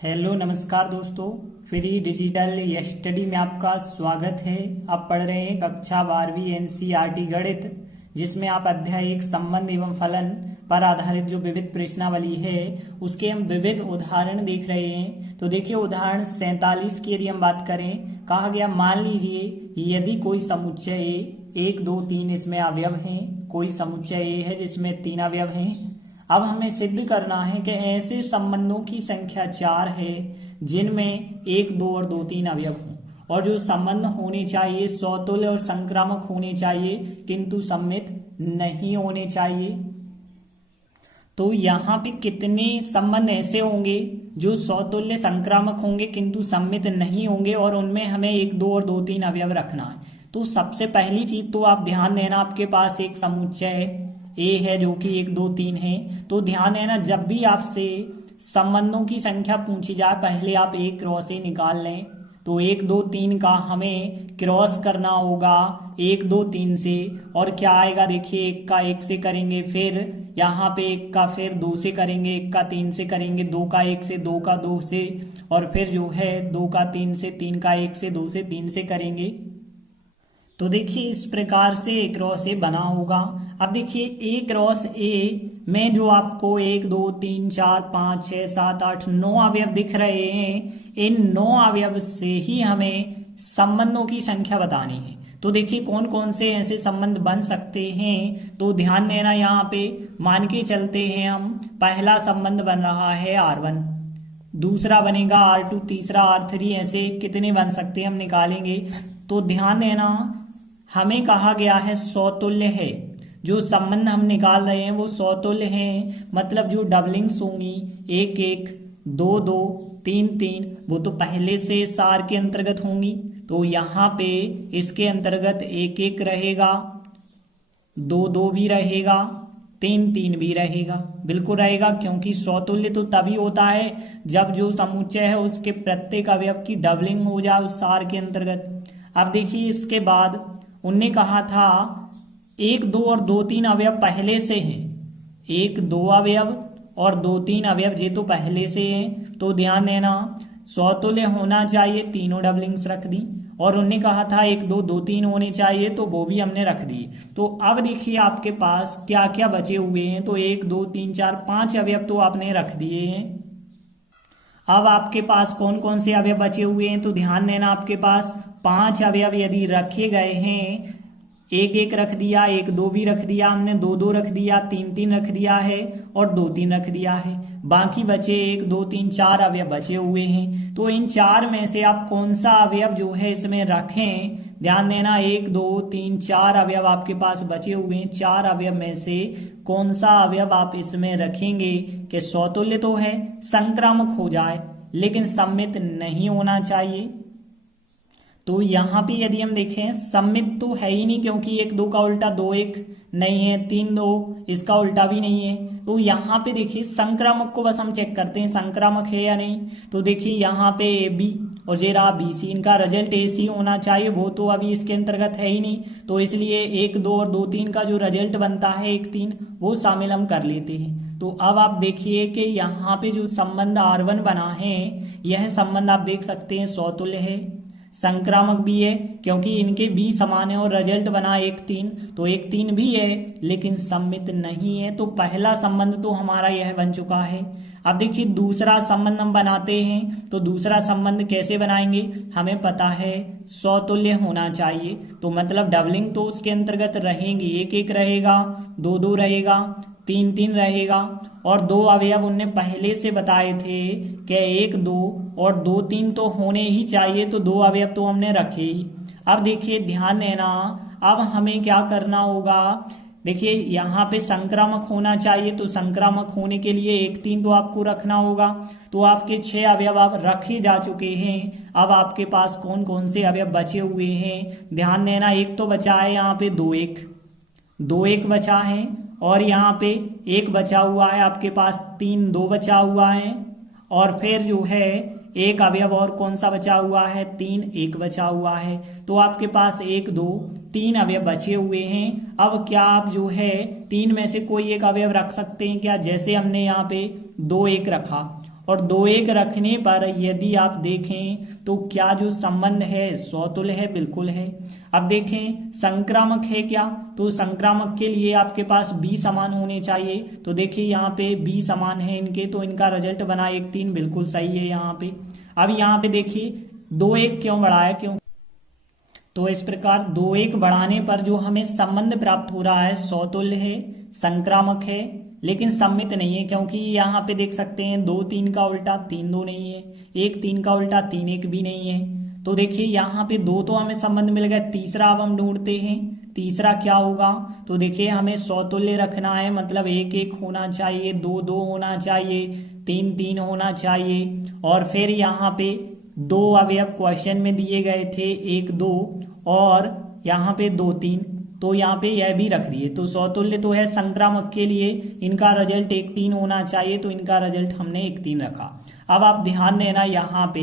Hello नमस्कार दोस्तों। Free digital study में आपका स्वागत है। आप पढ़ रहे हैं कक्षा 12वीं एनसीईआरटी गणित, जिसमें आप अध्याय 1 संबंध एवं फलन पर आधारित जो विविध प्रश्नावली है उसके हम विविध उदाहरण देख रहे हैं। तो देखिए उदाहरण 47 की यदि हम बात करें, कहा गया मान लीजिए यदि कोई समुच्चय ए 1 2 3 इसमें अवयव हैं, कोई समुच्चय ए है जिसमें 3 अवयव हैं। अब हमें सिद्ध करना है कि ऐसे संबंधों की संख्या 4 है जिनमें 1 2 और 2 3 अवयव हों, और जो संबंध होने चाहिए समतुल्य और संक्रामक होने चाहिए किंतु सममित नहीं होने चाहिए। तो यहाँ पे कितने संबंध ऐसे होंगे जो समतुल्य संक्रामक होंगे किंतु सममित नहीं होंगे, और उनमें हमें 1 2 और 2 3 अवयव रखना है। तो सबसे पहली चीज तो आप ध्यान देना, आपके पास एक समुच्चय ए है जो कि 1 2 3 है। तो ध्यान देना, जब भी आपसे संबंधों की संख्या पूछी जाए पहले आप एक क्रॉस ए निकाल लें। तो 1 2 3 का हमें क्रॉस करना होगा 1 2 3 से, और क्या आएगा देखिए, 1 का 1 से करेंगे, फिर यहाँ पे 1 का फिर 2 से करेंगे, 1 का 3 से करेंगे, 2 का 1 से, 2 का 2 से, और फिर जो है 2 का 3 से, 3 का 1 से, 2 से 3 से करेंगे। तो देखिए इस प्रकार से ए क्रॉस ए बना होगा। अब देखिए ए क्रॉस ए में जो आपको 1 2 3 4 5 6 7 8 9 अवयव दिख रहे हैं, इन 9 अवयव से ही हमें संबंधों की संख्या बतानी है। तो देखिए कौन कौन से ऐसे संबंध बन सकते हैं। तो ध्यान देना, यहाँ पे मान के चलते हैं हम, पहला संबंध बन रहा है R1, दूसरा बनेगा R2, तीसरा R3, ऐसे कितने बन सकते हैं हम निकालेंगे। तो ध्यान देना, हमें कहा गया है समतुल्य है, जो संबंध हम निकाल रहे हैं वो समतुल्य हैं, मतलब जो डबलिंग्स होंगी 1 1 2 2 3 3 वो तो पहले से सार के अंतर्गत होंगी। तो यहाँ पे इसके अंतर्गत 1 1 रहेगा, 2 2 भी रहेगा, 3 3 भी रहेगा, बिल्कुल रहेगा, क्योंकि समतुल्य तो तभी होता है जब जो समुच्चय है उसके प्रत्येक अवयव की डबलिंग हो जाए उस सार के अंतर्गत। अब देखिए इसके बाद उनने कहा था 1 2 और 2 3 अवयव पहले से हैं, 1 2 अवयव और 2 3 अवयव ये तो पहले से हैं। तो ध्यान देना, समतुल्य होना चाहिए, तीनों डबलिंग्स रख दी, और उनने कहा था 1 2 2 3 होने चाहिए, तो वो भी हमने रख दी। तो अब देखिए आपके पास क्या क्या बचे हुए हैं। तो 1 2 3 4 5 अवयव तो आपने रख दिए हैं। अब आपके पास कौन कौन से अवयव बचे हुए हैं। तो ध्यान देना, आपके पास 5 अवयव यदि रखे गए हैं, 1 1 रख दिया, 1 2 भी रख दिया हमने, 2 2 रख दिया, 3 3 रख दिया है, और 2 3 रख दिया है। बाकी बचे 1 2 3 4 अवयव बचे हुए हैं। तो इन 4 में से आप कौन सा अवयव जो है इसमें रखें। ध्यान देना, 1 2 3 4 अवयव आपके पास बचे हुए हैं, 4 अवयव में से कौन सा अवयव आप इसमें रखेंगे कि समतुल्य तो है, संक्रामक हो जाए लेकिन सममित नहीं होना चाहिए। तो यहाँ पे यदि हम देखें सममित तो है ही नहीं, क्योंकि 1 2 का उल्टा 2 1 नहीं है, 3 2 इसका उल्टा भी नहीं है। तो यहाँ पे देखिए संक्रामक को बस हम चेक करते हैं संक्रामक है या नहीं। तो देखिए यहाँ पे ए बी और जे रहा बी सी, इनका रिजल्ट ए सी होना चाहिए, वो तो अभी इसके अंतर्गत है ही नहीं। तो इसलिए 1 2 और 2 3 का जो रिजल्ट बनता है 1 3 वो शामिल हम कर लेते हैं। तो अब आप देखिए कि यहाँ पे जो संबंध R1 बना है, यह संबंध आप देख सकते हैं समतुल्य है, संक्रामक भी है, क्योंकि इनके भी समान है, और रिजल्ट बना 1 3, तो 1 3 भी है लेकिन सममित नहीं है। तो पहला संबंध तो हमारा यह बन चुका है। अब देखिए दूसरा संबंध हम बनाते हैं। तो दूसरा संबंध कैसे बनाएंगे, हमें पता है समतुल्य होना चाहिए, तो मतलब डबलिंग तो उसके अंतर्गत रहेंगी, 1 1 रहेगा, 2 2 रहेगा, 3 3 रहेगा, और 2 अवयव उनने पहले से बताए थे कि 1 2 और 2 3 तो होने ही चाहिए, तो 2 अवयव तो हमने रखे ही। अब देखिए ध्यान देना, अब हमें क्या करना होगा। देखिए यहाँ पे संक्रामक होना चाहिए, तो संक्रामक होने के लिए 1 3 तो आपको रखना होगा। तो आपके 6 अवयव आप रखे जा चुके हैं। अब आपके पास कौन कौन से अवयव बचे हुए हैं। ध्यान देना, एक तो बचा है यहाँ पे 2 1 बचा है, और यहाँ पे 1 बचा हुआ है आपके पास, 3 2 बचा हुआ है, और फिर जो है एक अवयव और कौन सा बचा हुआ है, 3 1 बचा हुआ है। तो आपके पास 1 2 3 अवयव बचे हुए हैं। अब क्या आप जो है 3 में से कोई एक अवयव रख सकते हैं क्या। जैसे हमने यहाँ पे 2 1 रखा, और 2-1 रखने पर यदि आप देखें तो क्या जो संबंध है सौतुल्य है, बिल्कुल है। अब देखें संक्रामक है क्या, तो संक्रामक के लिए आपके पास b समान होने चाहिए। तो देखिए यहाँ पे b समान है इनके, तो इनका रिजल्ट बना 1-3, बिल्कुल सही है यहाँ पे। अब यहाँ पे देखिए 2-1 क्यों बढ़ाया, क्यों, तो इस प्रकार 2-1 बढ़ाने पर जो हमें संबंध प्राप्त हो रहा है सौतुल्य है, संक्रामक है, लेकिन सम्मित नहीं है, क्योंकि यहाँ पे देख सकते हैं 2-3 का उल्टा 3-2 नहीं है, 1-3 का उल्टा 3-1 भी नहीं है। तो देखिए यहाँ पे 2 तो हमें संबंध मिल गया, तीसरा अब हम ढूंढते हैं, तीसरा क्या होगा। तो देखिए हमें सौतुल्य रखना है, मतलब 1-1 होना चाहिए, 2-2 होना चाहिए, 3-3 होना चाहिए, और फिर यहाँ पे 2 अवयव क्वेश्चन में दिए गए थे, 1-2 और यहाँ पे 2-3, तो यहाँ पे यह भी रख दिए। तो सौतुल्य तो है, संक्रामक के लिए इनका रिजल्ट 1-3 होना चाहिए, तो इनका रिजल्ट हमने 1-3 रखा। अब आप ध्यान देना यहाँ पे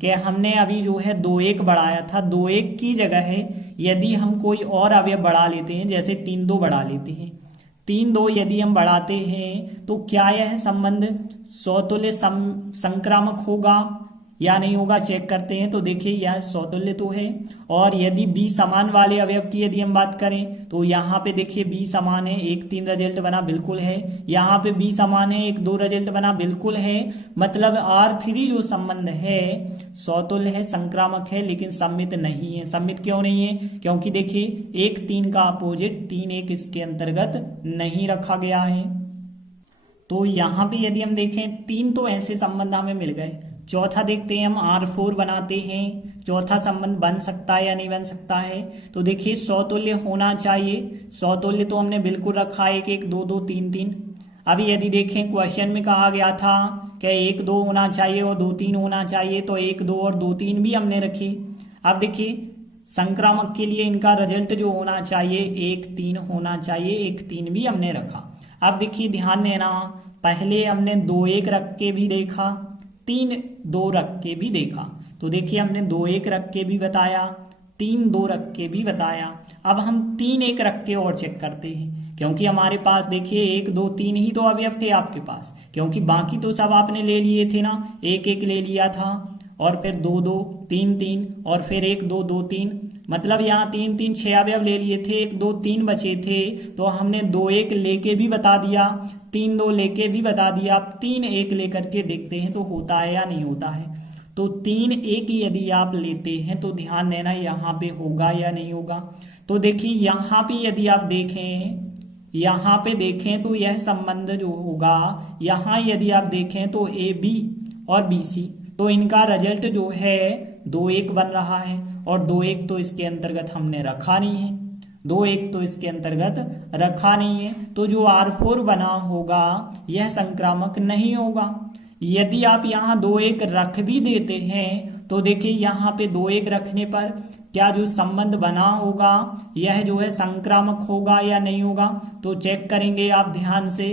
कि हमने अभी जो है 2-1 बढ़ाया था, 2-1 की जगह है यदि हम कोई और अवयव बढ़ा लेते हैं, जैसे 3-2 बढ़ा लेते हैं, 3-2 यदि हम बढ़ाते हैं तो क्या यह संबंध सौतुल्य संक्रामक होगा या नहीं होगा, चेक करते हैं। तो देखिए यह सौतुल्य तो है, और यदि b समान वाले अवयव की यदि हम बात करें तो यहाँ पे देखिए b समान है, 1-3 रिजल्ट बना, बिल्कुल है। यहाँ पे b समान है, 1-2 रिजल्ट बना, बिल्कुल है। मतलब R3 जो संबंध है सौतुल्य है, संक्रामक है, लेकिन सम्मित नहीं है। सम्मित क्यों नहीं है, क्योंकि देखिए 1-3 का अपोजिट 3-1 इसके अंतर्गत नहीं रखा गया है। तो यहाँ पे यदि हम देखें 3 तो ऐसे संबंध हमें मिल गए। चौथा देखते हैं हम, R4 बनाते हैं, चौथा संबंध बन सकता है या नहीं बन सकता है। तो देखिए सौतुल्य होना चाहिए, सौतुल्य तो हमने बिल्कुल रखा है, 1-1 2-2 3-3। अभी यदि देखें क्वेश्चन में कहा गया था कि 1-2 होना चाहिए और 2-3 होना चाहिए, तो 1-2 और 2-3 भी हमने रखे। अब देखिए संक्रामक के लिए इनका रिजल्ट जो होना चाहिए 1-3 होना चाहिए, 1-3 भी हमने रखा। अब देखिए ध्यान देना, पहले हमने 2-1 रख के भी देखा, 3-2 रख के भी देखा। तो देखिए हमने 2-1 रख के भी बताया, 3-2 रख के भी बताया। अब हम 3-1 रख के और चेक करते हैं, क्योंकि हमारे पास देखिए 1-2-3 ही तो अवयव थे आपके पास, क्योंकि बाकी तो सब आपने ले लिए थे ना, 1-1 ले लिया था, और फिर 2-2 3-3 और फिर 1-2 2-3, मतलब यहाँ 3-3 6 अवयव ले लिए थे, 1-2 3 बचे थे। तो हमने 2-1 लेके भी बता दिया, 3-2 लेके भी बता दिया। अब 3-1 लेकर के देखते हैं तो होता है या नहीं होता है। तो 3-1 यदि आप लेते हैं तो ध्यान देना यहाँ पे होगा या नहीं होगा। तो देखिए यहाँ पे यदि आप देखें, यहाँ पे देखें तो यह संबंध जो होगा, यहाँ यदि आप देखें तो AB और BC, तो इनका रिजल्ट जो है 2-1 बन रहा है, और 2-1 तो इसके अंतर्गत हमने रखा नहीं है, 2-1 तो इसके अंतर्गत रखा नहीं है। तो जो R4 बना होगा यह संक्रामक नहीं होगा। यदि आप यहाँ 2-1 रख भी देते हैं तो देखिए यहाँ पे 2-1 रखने पर क्या जो संबंध बना होगा यह जो है संक्रामक होगा या नहीं होगा, तो चेक करेंगे आप ध्यान से।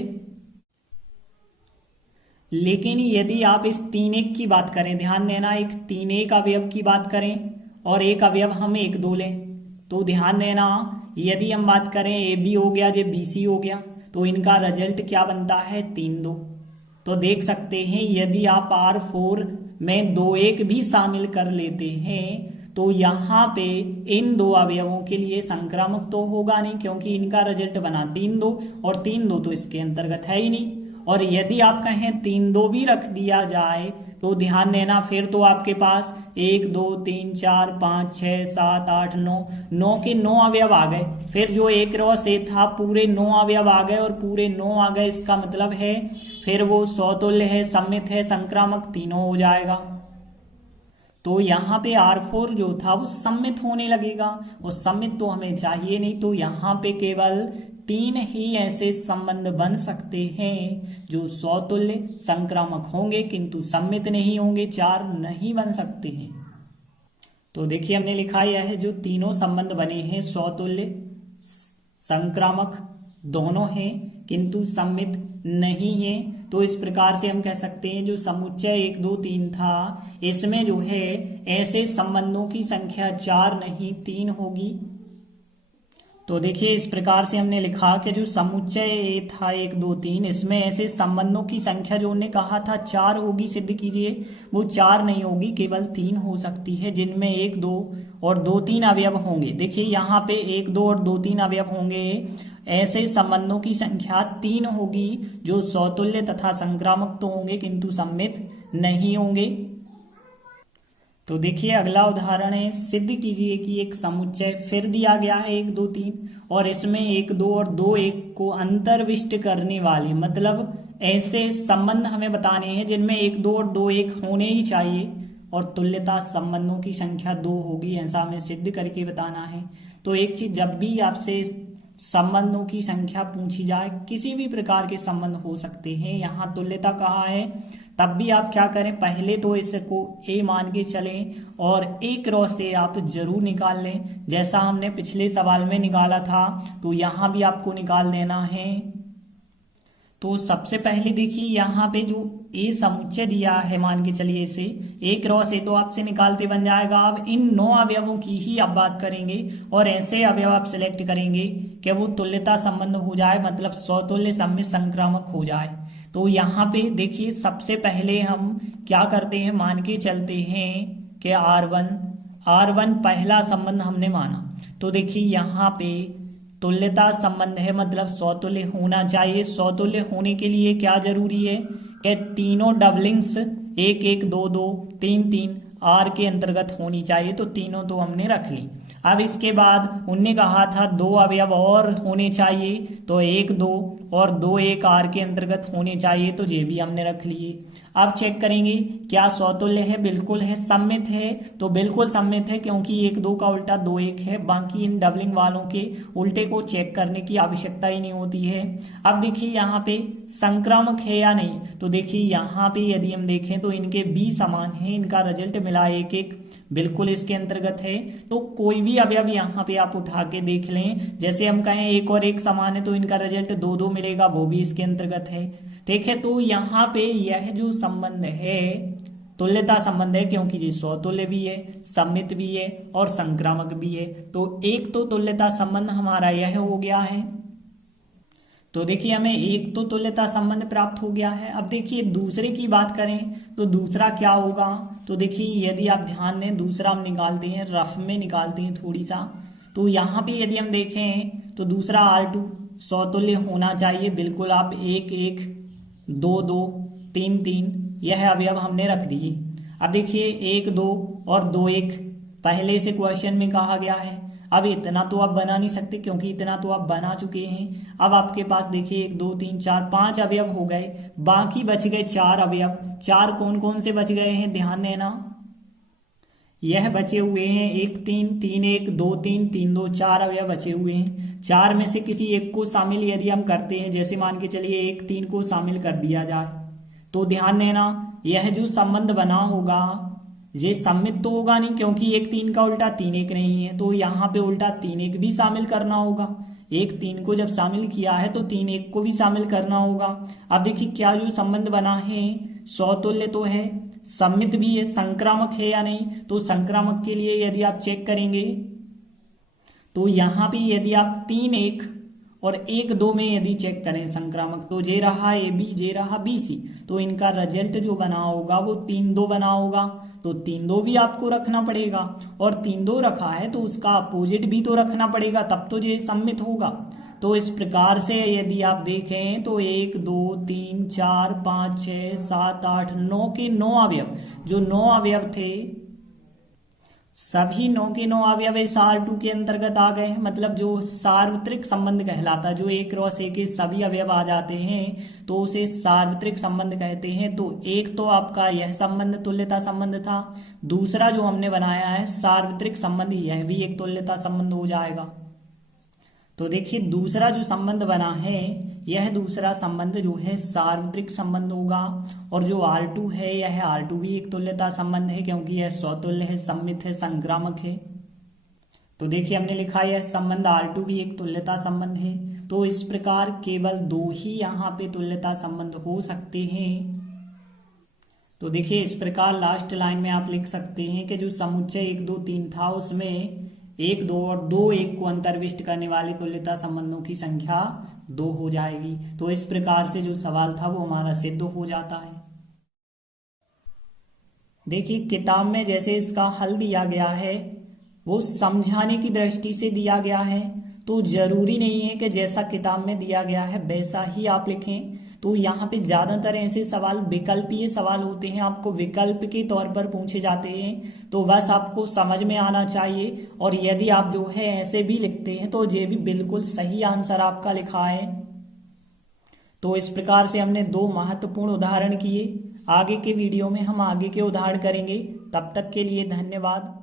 लेकिन यदि आप इस 3-1 की बात करें, ध्यान देना, एक 3-1 अवयव की बात करें और एक अवयव हम 1-2 लें, तो ध्यान देना यदि हम बात करें AB हो गया, जो BC हो गया, तो इनका रिजल्ट क्या बनता है 3-2। तो देख सकते हैं यदि आप R4 में 2-1 भी शामिल कर लेते हैं तो यहाँ पे इन 2 अवयवों के लिए संक्रामक तो होगा नहीं, क्योंकि इनका रिजल्ट बना 3-2 और 3-2 तो इसके अंतर्गत है ही नहीं। और यदि आप कहें 3-2 भी रख दिया जाए तो ध्यान देना फिर तो आपके पास 1 2 3 4 5 6 7 8 9 के 9 अवयव आ गए। फिर जो एक रो से था पूरे 9 अवयव आ गए, और पूरे 9 आ गए, इसका मतलब है फिर वो सौतुल्य है, सम्मित है, संक्रामक तीनों हो जाएगा। तो यहाँ पे R4 जो था वो सम्मित होने लगेगा, और सम्मित तो हमें चाहिए नहीं। तो यहाँ पे केवल 3 ही ऐसे संबंध बन सकते हैं जो सौतुल्य संक्रामक होंगे किंतु सम्मित नहीं होंगे, 4 नहीं बन सकते हैं। तो देखिए हमने लिखा यह है जो तीनों संबंध बने हैं सौतुल्य संक्रामक दोनों हैं किंतु सम्मित नहीं है। तो इस प्रकार से हम कह सकते हैं जो समुच्चय 1 2 3 था इसमें जो है ऐसे संबंधों की संख्या 4 नहीं 3 होगी। तो देखिए इस प्रकार से हमने लिखा कि जो समुच्चय ए था 1 2 3, इसमें ऐसे संबंधों की संख्या जो उन्होंने कहा था 4 होगी, सिद्ध कीजिए, वो 4 नहीं होगी, केवल 3 हो सकती है, जिनमें 1 2 और 2 3 अवयव होंगे। देखिए यहाँ पे 1 2 और 2 3 अवयव होंगे। ऐसे संबंधों की संख्या 3 होगी जो सौतुल्य तथा संक्रामक तो होंगे किंतु सम्मित नहीं होंगे। तो देखिए अगला उदाहरण है, सिद्ध कीजिए कि एक समुच्चय फिर दिया गया है 1 2 3 और इसमें 1 2 और 2 1 को अंतर्विष्ट करने वाले, मतलब ऐसे संबंध हमें बताने हैं जिनमें 1 2 और 2 1 होने ही चाहिए और तुल्यता संबंधों की संख्या 2 होगी, ऐसा हमें सिद्ध करके बताना है। तो एक चीज, जब भी आपसे संबंधों की संख्या पूछी जाए, किसी भी प्रकार के संबंध हो सकते हैं, यहाँ तुल्यता कहा है, तब भी आप क्या करें, पहले तो इसको ए मान के चलें और एक रॉ से आप जरूर निकाल लें, जैसा हमने पिछले सवाल में निकाला था, तो यहाँ भी आपको निकाल देना है। तो सबसे पहले देखिए यहाँ पे जो ए समुच्चय दिया है, मान के चलिए इसे एक रॉ से, तो आपसे निकालते बन जाएगा। अब इन 9 अवयवों की ही आप बात करेंगे और ऐसे अवयव आप सिलेक्ट करेंगे कि वो तुल्यता संबंध हो जाए, मतलब सौतुल्य सम्मित संक्रामक हो जाए। तो यहाँ पे देखिए सबसे पहले हम क्या करते हैं, मान के चलते हैं कि R1 पहला संबंध हमने माना। तो देखिए यहाँ पे तुल्यता संबंध है, मतलब सौतुल्य होना चाहिए। सौतुल्य होने के लिए क्या जरूरी है कि तीनों डबलिंग्स 1 1 2 2 3 3 आर के अंतर्गत होनी चाहिए, तो तीनों तो हमने रख ली। अब इसके बाद उनने कहा था 2 अवयव और होने चाहिए, तो 1 2 और 2 1 आर के अंतर्गत होने चाहिए, तो ये भी हमने रख लिए। अब चेक करेंगे क्या सौतुल्य है, बिल्कुल है। सम्मित है, तो बिल्कुल सम्मित है क्योंकि 1 2 का उल्टा 2 1 है। बाकी इन डबलिंग वालों के उल्टे को चेक करने की आवश्यकता ही नहीं होती है। अब देखिए यहाँ पे संक्रामक है या नहीं, तो देखिए यहाँ पे यदि हम देखें तो इनके बी समान है, इनका रिजल्ट मिला 1 1, बिल्कुल इसके अंतर्गत है। तो कोई भी अवयव यहाँ पे आप उठा के देख लें, जैसे हम कहें 1 और 1 समान है तो इनका रिजल्ट 2 2 मिलेगा, वो भी इसके अंतर्गत है। ठीक है, तो यहाँ पे यह जो संबंध है तुल्यता संबंध है, क्योंकि ये सौतुल्य भी है, सम्मित भी है और संक्रामक भी है। तो एक तो तुल्यता संबंध हमारा यह हो गया है। तो देखिए हमें एक तो तुल्यता संबंध प्राप्त हो गया है। अब देखिए दूसरे की बात करें तो दूसरा क्या होगा, तो देखिए यदि आप ध्यान दें दूसरा हम निकालते हैं, रफ में निकालते हैं थोड़ी सा। तो यहाँ पे यदि हम देखें तो दूसरा R2 सौतुल्य होना चाहिए, बिल्कुल आप 1 1 2 2 3 3 यह अवयव हमने रख दिए। अब देखिए 1 2 और 2 1 पहले से क्वेश्चन में कहा गया है। अब इतना तो आप बना नहीं सकते क्योंकि इतना तो आप बना चुके हैं। अब आपके पास देखिए 1 2 3 4 5 अवयव हो गए, बाकी बच गए 4 अवयव। 4 कौन कौन से बच गए हैं, ध्यान देना, यह बचे हुए हैं 1 3 3 1 2 3 3 2, 4 अवयव बचे हुए हैं। 4 में से किसी एक को शामिल यदि हम करते हैं, जैसे मान के चलिए 1 3 को शामिल कर दिया जाए, तो ध्यान देना यह जो संबंध बना होगा ये सम्मित तो होगा नहीं, क्योंकि 1 3 का उल्टा 3 1 नहीं है, तो यहाँ पे उल्टा 3 1 भी शामिल करना होगा। 1 3 को जब शामिल किया है तो 3 1 को भी शामिल करना होगा। अब देखिए क्या जो संबंध बना है सौतुल्य तो है, सम्मित भी है, संक्रामक है या नहीं, तो संक्रामक के लिए यदि आप चेक करेंगे तो यहाँ पे यदि आप 3 1 और 1 2 में यदि चेक करें संक्रामक, तो जे रहा AB, जे रहा BC, तो इनका रिजल्ट जो बना होगा वो 3 2 बना होगा। तो 3 2 भी आपको रखना पड़ेगा, और 3 2 रखा है तो उसका अपोजिट भी तो रखना पड़ेगा, तब तो ये सम्मित होगा। तो इस प्रकार से यदि आप देखें तो 1 2 3 4 5 6 7 8 9 के 9 अवयव, जो 9 अवयव थे सभी 9 के 9 अवयव इस R2 के अंतर्गत आ गए हैं, मतलब जो सार्वत्रिक संबंध कहलाता है, जो एक क्रॉस एक के सभी अवयव आ जाते हैं तो उसे सार्वत्रिक संबंध कहते हैं। तो एक तो आपका यह संबंध तुल्यता संबंध था, दूसरा जो हमने बनाया है सार्वत्रिक संबंध, यह भी एक तुल्यता संबंध हो जाएगा। तो देखिए दूसरा जो संबंध बना है यह दूसरा संबंध जो है सार्वत्रिक संबंध होगा, और जो R2 है यह R2 भी एक तुल्यता संबंध है, क्योंकि यह सौतुल्य है, सम्मित है, संक्रामक है। तो देखिए हमने लिखा यह संबंध R2 भी एक तुल्यता संबंध है। तो इस प्रकार केवल 2 ही यहाँ पे तुल्यता संबंध हो सकते हैं। तो देखिए इस प्रकार लास्ट लाइन में आप लिख सकते हैं कि जो समुच्चय 1 2 3 था उसमें एक दो और दो एक को अंतर्विष्ट करने वाली तुल्यता संबंधों की संख्या 2 हो जाएगी। तो इस प्रकार से जो सवाल था वो हमारा सिद्ध हो जाता है। देखिए किताब में जैसे इसका हल दिया गया है वो समझाने की दृष्टि से दिया गया है, तो जरूरी नहीं है कि जैसा किताब में दिया गया है वैसा ही आप लिखें। तो यहाँ पे ज्यादातर ऐसे सवाल विकल्पीय सवाल होते हैं, आपको विकल्प के तौर पर पूछे जाते हैं, तो बस आपको समझ में आना चाहिए। और यदि आप जो है ऐसे भी लिखते हैं तो ये भी बिल्कुल सही आंसर आपका लिखा है। तो इस प्रकार से हमने 2 महत्वपूर्ण उदाहरण किए। आगे के वीडियो में हम आगे के उदाहरण करेंगे। तब तक के लिए धन्यवाद।